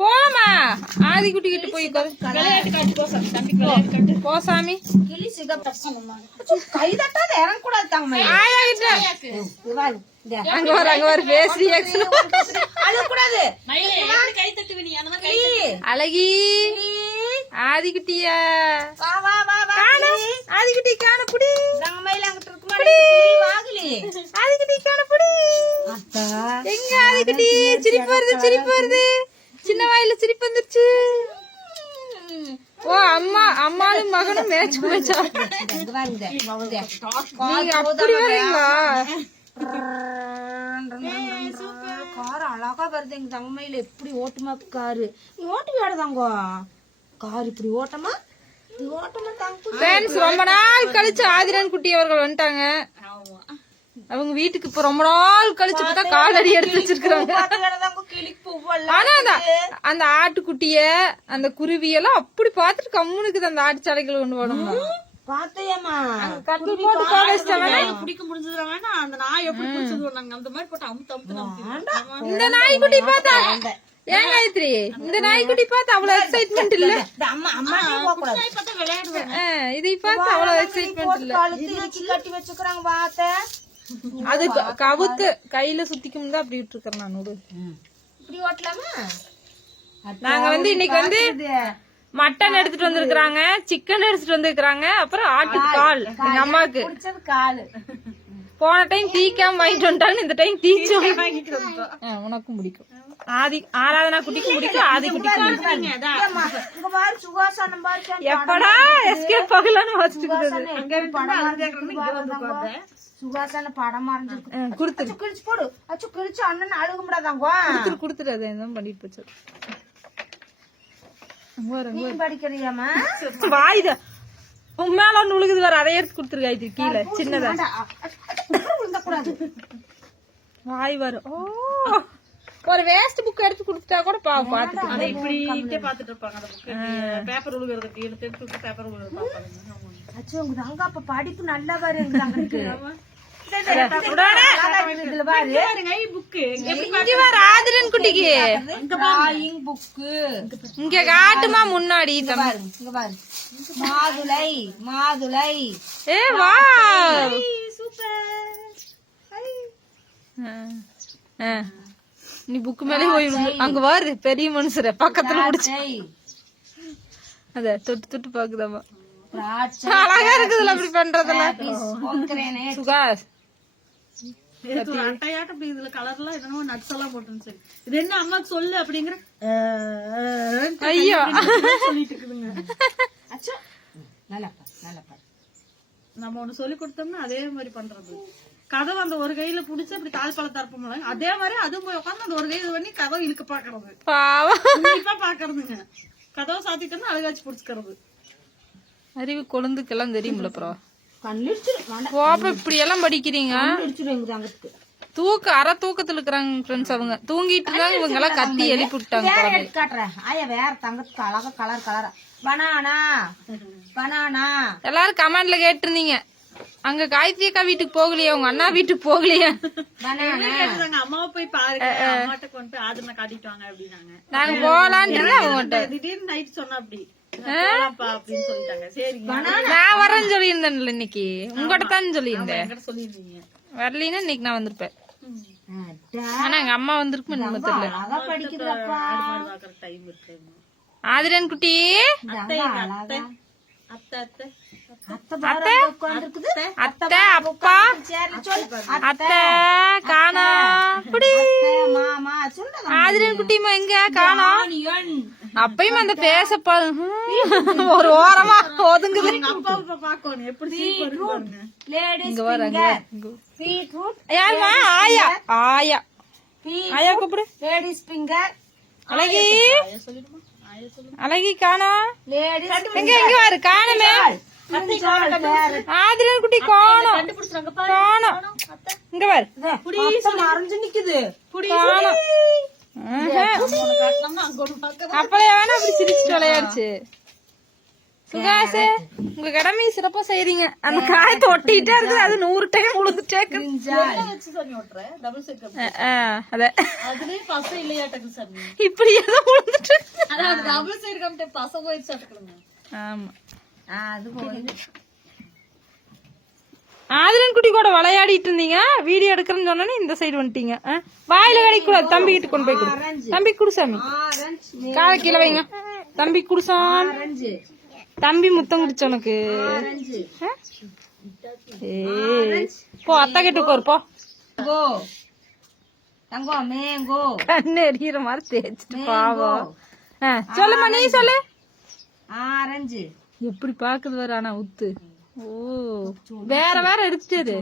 போமா ஆதி குட்டிக்கிட்டு போய் போசாமி கிளி சிகப்பு கை தட்டாத இறங்கக்கூடாது தங்கமணி. அங்க வர பேஸ் ரியாக்ஷன் அழக்கூடாது. அழகி ஆதிக்குட்டியா ஆதிக்குட்டி காண புடி ஆதிக்குட்டி காண புடி. எங்க ஆதிக்குட்டி சிரிப்பு வருது சின்ன வாயில சிரிப்பு வந்துருச்சு. ஓ அம்மா அம்மாவும் மகனும் மேட்ச் மேட்சா நீங்க அப்படி வரீங்களா? கார் அழகா வருது எங்க தங்கமையில. எப்படி ஓட்டுமா காரு? நீ ஓட்டு வேடதாங்க கார் இப்படி ஓட்டமா ரொம்ப நாள் கழிச்சு ஆதிரன் குட்டி அவர்கள் வந்துட்டாங்க. அவங்க வீட்டுக்கு இப்ப ரொம்ப நாள் கழிச்சு பார்த்தா காலடி எடுத்து வச்சிருக்காங்க. ஆனா அந்த ஆட்டுக்குட்டிய அந்த குருவி எல்லாம் அப்படி பாத்துட்டு கம்முனுக்குது. அந்த ஆட்டு சாலைகள் ஒண்ணு போடணும் இந்த நாய்க்குட்டி பார்த்தா ஏன் காயத்ரி இந்த நாய்க்குட்டி பார்த்து அவ்வளவு எக்ஸைட்மெண்ட் இல்ல. இதை பார்த்து அவ்வளவு எக்ஸைட்மெண்ட் இல்ல. கட்டி வச்சுக்கிறாங்க பாத்த அது கவுத்து கையில சுத்திக்கும் தான் அப்படி விட்டுருக்கேன் நான். இப்படி ஓட்டலாமா? நாங்க இன்னைக்கு மட்டன் எடுத்துட்டு வந்திருக்காங்க, சிக்கன் எடுத்துட்டு வந்திருக்காங்க, அப்புறம் ஆட்டு கால். எங்க அம்மாக்கு போன டைம் தீக்காம வாங்கிட்டு வந்துட்டாங்க, இந்த டைம் தீச்சு வாங்கிட்டு வந்துட்டோம். உனக்கும் பிடிக்கும் ஆராதனா குட்டிக்கும் பிடிக்கும் ஆதி குட்டிக்கும். எப்படா எஸ்கேப் ஆகலான்னு வச்சுட்டு சுகாசன படம் குடுத்துரு போடு அச்சு கிழிச்சு அண்ணன் அழுக முடியாதாங்க குடுத்துரு. அதை என்ன பண்ணிட்டு போச்சு படிக்கிறியாமா? வாயுத மேல ஒண்ணு உழுகுது வேற, அதை எடுத்து குடுத்துரு காயத்ரி கீழே சின்னதா வாய் வரும். ஒரு வேஸ்ட் புக் எடுத்து குடுத்துட்டா கூட பாத்துட்டு இப்படி பாத்துட்டு இருப்பாங்க. பேப்பர் உழுகுறது எடுத்து பேப்பர் உழுகுறது அச்சு உங்க தங்க அப்ப படிப்பு நல்லா பாரு. எங்க தங்களுக்கு இங்க காட்டுமா முன்னாடி மாதுளை மாதுளை. ஏ வா நீ புக்கு மேலே போய் அங்க வாரு பெரிய மனுஷர பக்கத்துல முடிச்சு அத தொட்டு தொட்டு பாக்குதாமா. அழகா இருக்குதுல அப்படி பண்றதுல. சுகாஷ் இதுல கலர்லாம் என்னமோ நட்ஸ் எல்லாம் போட்டு இது என்ன அம்மாக்கு சொல்லு அப்படிங்கிற ஐயோ சொல்லிட்டு இருக்குதுங்க. நம்ம ஒண்ணு சொல்லி கொடுத்தோம்னா அதே மாதிரி பண்றது. கதவை அந்த ஒரு கையில புடிச்சு அப்படி தாழ் பழ தரப்ப அதே மாதிரி அதுவும் போய் உட்காந்து அந்த ஒரு கையில பண்ணி கதவை இழுக்க பாக்குறது பாக்குறதுங்க. கதவை சாத்திட்டோம்னா அழகாச்சு புடிச்சுக்கிறது. அறிவு கொழுந்துக்கெல்லாம் தெரியும்ல அப்புறம் இப்படி எல்லாம் படிக்கிறீங்க. அரை தூக்கத்துல இருக்கிறாங்க ஃப்ரெண்ட்ஸ். அவங்க தூங்கிட்டு இருந்தாங்க, இவங்க எல்லாம் கத்தி எழுப்பி விட்டாங்க. வேற தங்கத்துக்கு அழகா கலர் கலரா பனானா பனானா எல்லாரும் கமெண்ட்ல கேட்டிருந்தீங்க. அங்க காயத்ரி அக்கா வீட்டுக்கு போகலையா, உங்க அண்ணா வீட்டுக்கு போகலையா? அம்மாவை போய் பாருங்க, அம்மாட்ட கொண்டு போய் ஆதரனை காட்டிட்டு வாங்க அப்படின்னாங்க. நாங்க போலான்னு அவங்க திடீர்னு நைட் சொன்னா அப்படி நான் வரேன்னு சொல்லியிருந்தேன்ல இன்னைக்கு. உங்ககிட்ட தான் சொல்லியிருந்தேன். வரலீன்னா இன்னைக்கு நான் வந்திருப்பேன். ஆனா எங்க அம்மா வந்திருக்கும் நம்ம தெரியல. ஆதிரன் குட்டி அத்தை அப்பா அத்தை காணா ஆதிரன் குட்டிமா எங்க காணா? அப்பயும் அந்த பேச ஒரு ஓரமா ஒதுங்குது. ஆயா ஆயா ஆயா கூப்பிடு. அழகி அழகி காணா எங்க எங்க வாரு காணுமே. ஆதிரன் குட்டி காணோம் காணோம். இங்க பாரு மறைஞ்சு நிக்குது. அப்பவே வேணா அப்படி சிரிச்சுட்டு விளையாடுச்சு. சுகாசு உங்க கடமை சிறப்பா செய்றீங்க. அந்த காயத்தை ஒட்டிட்டே இருக்குது, அது 100 டைம் உழுந்துட்டே இருக்கு. இப்படி ஏதோ உழுந்துட்டு. ஆமா ஆதிரன் குட்டி கூட விளையாடிட்டு இருந்தீங்க, வீடியோ எடுக்கிறேன்னு சொன்னோன்னே இந்த சைடு வந்துட்டீங்க. வாயில கடிக்க கூடாது, தம்பி கிட்ட கொண்டு போய் கொடு. தம்பி குடுசாமி காலை கீழே வைங்க. தம்பி குடுசான், தம்பி முத்தம் குடிச்ச உனக்கு. போ அத்தை கிட்ட உட்காரு போ. கண்ணு எரியிற மாதிரி தேய்ச்சிட்டு பாவம். சொல்லுமா நீ சொல்லு. ஆரஞ்சு எப்படி பாக்குது வேற. ஆனா உத்து ஓ வேற வேற எடுத்துட்டாரு.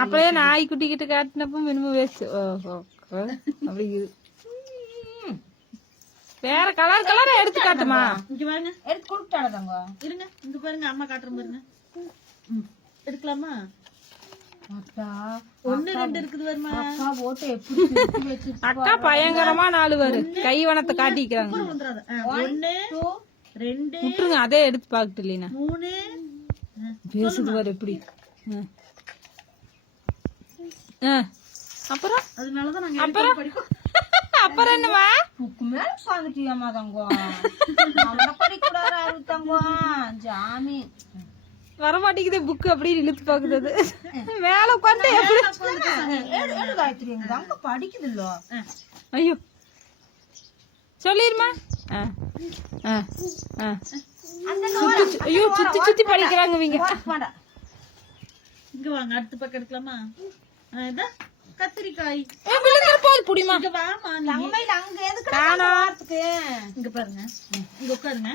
அப்படியே நாய்க்குட்டி கிட்ட காட்டினப்ப மினிமம் வேஸ்ட். அப்படி வேற கலர் கலர் எடுத்து காட்டுமா. இங்க பாருங்க, எடுத்து கொடுத்தாங்க. இருங்க இங்க பாருங்க, அம்மா காட்டுறேன் பாருங்க. எடுக்கலாமா? அக்கா 1 2 இருக்குது பாருமா. அக்கா போட்டு எப்படி வச்சு அக்கா பயங்கரமா 4 வரு கைவனத்தை காட்டிக்கிறாங்க. 1 2 விட்டுருங்க, அதே எடுத்து பாக்கட்டு இல்லைனா 3 பேசுது வர எப்படி. அப்புறம் அதனாலதான் நாங்க அப்புறம் படிப்போம். அப்புறம் என்னவா புக்கு மேல சாந்துட்டியாமா தங்கம். அவன படிக்கூடாது தங்கம். ஜாமி வரமாட்டேங்குது புக்கு அப்படியே இழுத்து பாக்குது. அது மேல உட்காந்து எப்படி காயத்ரி தங்க படிக்குது இல்ல. ஐயோ சொல்லிருமா. ஐயோ சுத்தி சுத்தி படிக்கிறாங்க இவங்க. இங்க வாங்க, அடுத்த பக்கம் எடுக்கலாமா? கத்திரிக்காய் போது புடிமா. இங்க வாமா. இங்க பாருங்க, இங்க உட்காருங்க.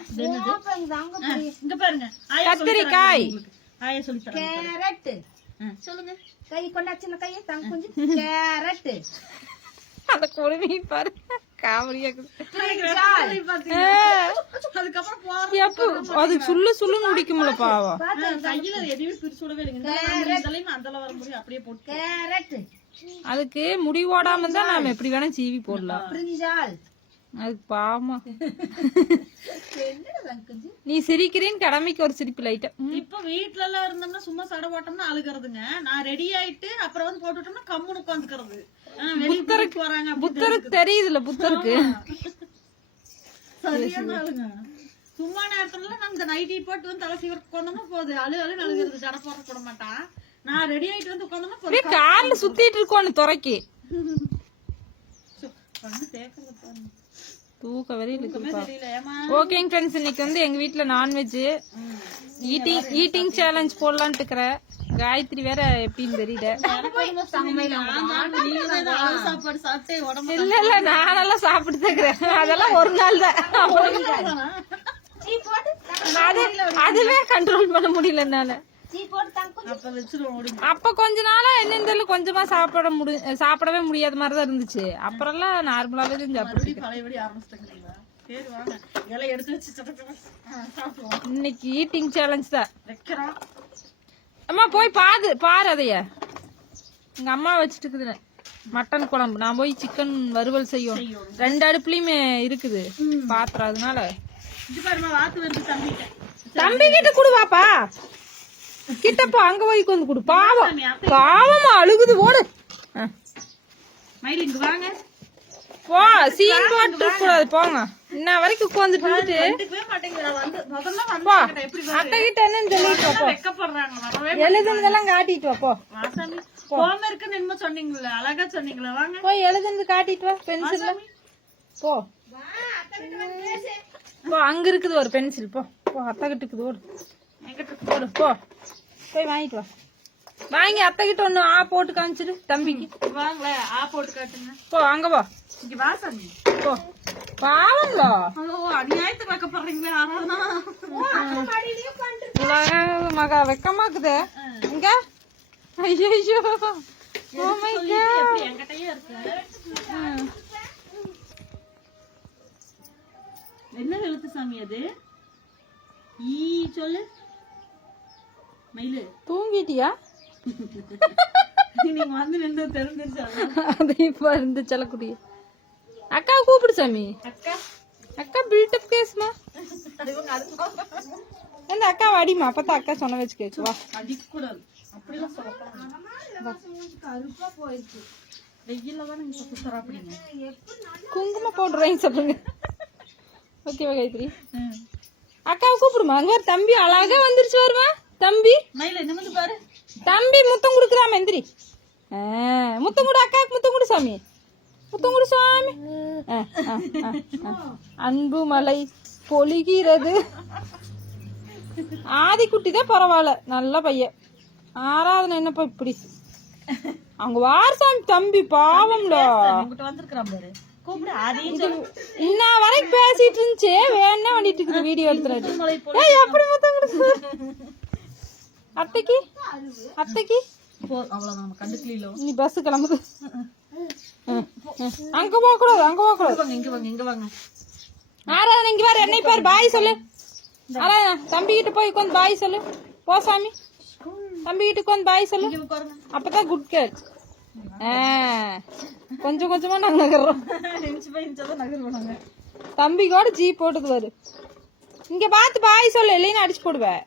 இங்க பாருங்க, கத்திரிக்காய். ஆயா சொல்லி தரேன். கேரட் சொல்லுங்க. கை கொண்டாச்சு கையை தாங்க கொஞ்சம். கேரட் அந்த குழுமி பாரு காமெடியா. அது சுள்ளு சுள்ளுன்னு முடிக்கும்ல பாவம். கையில எதுவுமே பிரிச்சு விடவே இல்லைங்க. அந்த வர முடியும் அப்படியே போட்டு. கேரட் அதுக்கு முடி ஓடாம இருந்தா நாம எப்படி வேணா சீவி போடலாம். அதுக்கு பாவமா. நீ சிரிக்கிறேன்னு கடமைக்கு ஒரு சிரிப்பு லைட்டா. இப்ப வீட்டுல எல்லாம் இருந்தோம்னா சும்மா சடை போட்டோம்னா அழுகிறதுங்க. நான் ரெடி ஆயிட்டு அப்புறம் வந்து போட்டுட்டோம்னா கம்முன்னு உட்காந்துக்கிறது. புத்தருக்கு வராங்க. புத்தருக்கு தெரியுதுல, புத்தருக்கு சரியான ஆளுங்க. சும்மா நேரத்துல நாங்க இந்த நைட்டி போட்டு வந்து தலை சீவருக்கு கொண்டோம்னா போகுது. அழுகிறது அழுகிறது. சடை போட போட மாட்டான். நான் ரெடி ஆயிட்டு வந்து உட்காந்தோம்னா கார்ல சுத்திட்டு இருக்கோம் துறைக்கு. தூக்க வரையில ஓகேங்க ஃப்ரெண்ட்ஸ், இன்னைக்கு வந்து எங்க வீட்டுல நான்வெஜ் ஈட்டிங் சேலஞ்ச் போடலான்ட்டு இருக்கிறேன். காயத்ரி வேற எப்படின்னு தெரியல. இல்ல இல்ல நானெல்லாம் சாப்பிட்டு இருக்கிறேன். அதெல்லாம் ஒரு நாள் தான். அதுவே கண்ட்ரோல் பண்ண முடியல என்னால. அப்ப கொஞ்ச நாளா என்னன்னு தெரியல, கொஞ்சமா சாப்பிடவே முடியாத மாதிரிதான் இருந்துச்சு. அப்புறம் எல்லாம் நார்மலாவே இன்னைக்கு ஈட்டிங் சேலஞ்ச் தான். அம்மா போய் பாரு அதைய. எங்க அம்மா வச்சுட்டு இருக்குது மட்டன் குழம்பு. நான் போய் சிக்கன் வறுவல் செய்யும். 2 அடுப்புலயுமே இருக்குது பாத்திரம். அதனால தம்பி கிட்ட குடுவாப்பா. கிட்டப்பா அங்க போய் வந்து குடு. பாவம் பாவமா அழுகுது. ஓடு போ. சீன் போட்டு கூடாது போங்க. இன்ன வரைக்கும் உட்காந்துட்டு அட்டை கிட்ட என்னன்னு சொல்லிட்டு எழுதுனதெல்லாம் காட்டிட்டு வா. போய் எழுதுனது காட்டிட்டு வா. பென்சில் போ போ. அங்க இருக்குது ஒரு பென்சில். போ போ. அத்தை கிட்ட இருக்குது. ஓடு போ. போய் வாங்கிட்டு வா. வாங்கி அத்தை கிட்ட ஒண்ணு போட்டு காமிச்சிரு தம்பிக்கு. போ அங்க போ. போ. பாவம்ல மகா வெக்கமாக்குது. இங்க ஐயோ என்ன எழுத்து சாமி அது? ஈ சொல்லு. மயிலு தூங்கிட்டியா? நீங்க வந்து நின்று தெரிஞ்சிருச்சு. அது இப்ப இருந்து செல்லக்குடி. அக்கா கூப்பிடு சாமி. அக்கா அக்கா பில்டப் கேஸ்மா. என்ன அக்கா வாடிமா, அப்பதான் அக்கா சொன்ன வச்சு கேக்கு. வா அடிக்கூடாது அப்படிலாம் சொல்லக்கூடாது. வெயில்ல தான் நீங்க சுத்தரா அப்படிங்க. குங்குமம் போடுறேன் சொல்லுங்க. ஓகேவா காயத்ரி? அக்காவை கூப்பிடுமா. அங்க ஒரு தம்பி அழகா வந்துருச்சு வருமா. தம்பி மயில நிமிந்து பாரு. தம்பி முத்தம் கொடுக்குறாம எந்திரி. முத்தம் கொடு அக்காவுக்கு, முத்தம் கொடு சாமி, முத்தம் கொடு சாமி. அன்பு மலை பொழிகிறது. ஆதிக்குட்டி தான் பரவாயில்ல, நல்ல பையன். ஆராதனை என்னப்பா இப்படி அவங்க வாரசாமி தம்பி பாவம்ல வந்திருக்கான் பாரு. கூப்பிடு ஆதி. இன்ன வரைக்கும் பேசிட்டு இருந்துச்சு, வேணா பண்ணிட்டு இருக்குது வீடியோ எடுத்துறாரு. எப்படி முத்தம் கொடுக்கு அத்தைக்கு, அத்தைக்கு அவ்வளவுதான் கண்டுக்கல. நீ பஸ் கிளம்புது. அங்க போக கூடாது, அங்க போக கூடாது. இங்க வாங்க, இங்க வாங்க. ஆராதனை இங்க பாரு, என்னை பாரு, பாய் சொல்லு. ஆராதனா தம்பி கிட்ட போய் உட்காந்து பாய் சொல்லு. போ சாமி, தம்பி கிட்ட உட்காந்து பாய் சொல்லு. அப்பதான் குட் கேர்ள். கொஞ்சம் கொஞ்சமா நாங்க நகர்றோம். நகர் தம்பி கூட ஜீப் போட்டுது பாரு. இங்க பாத்து பாய் சொல்லு, இல்லைன்னு அடிச்சு போடுவேன்.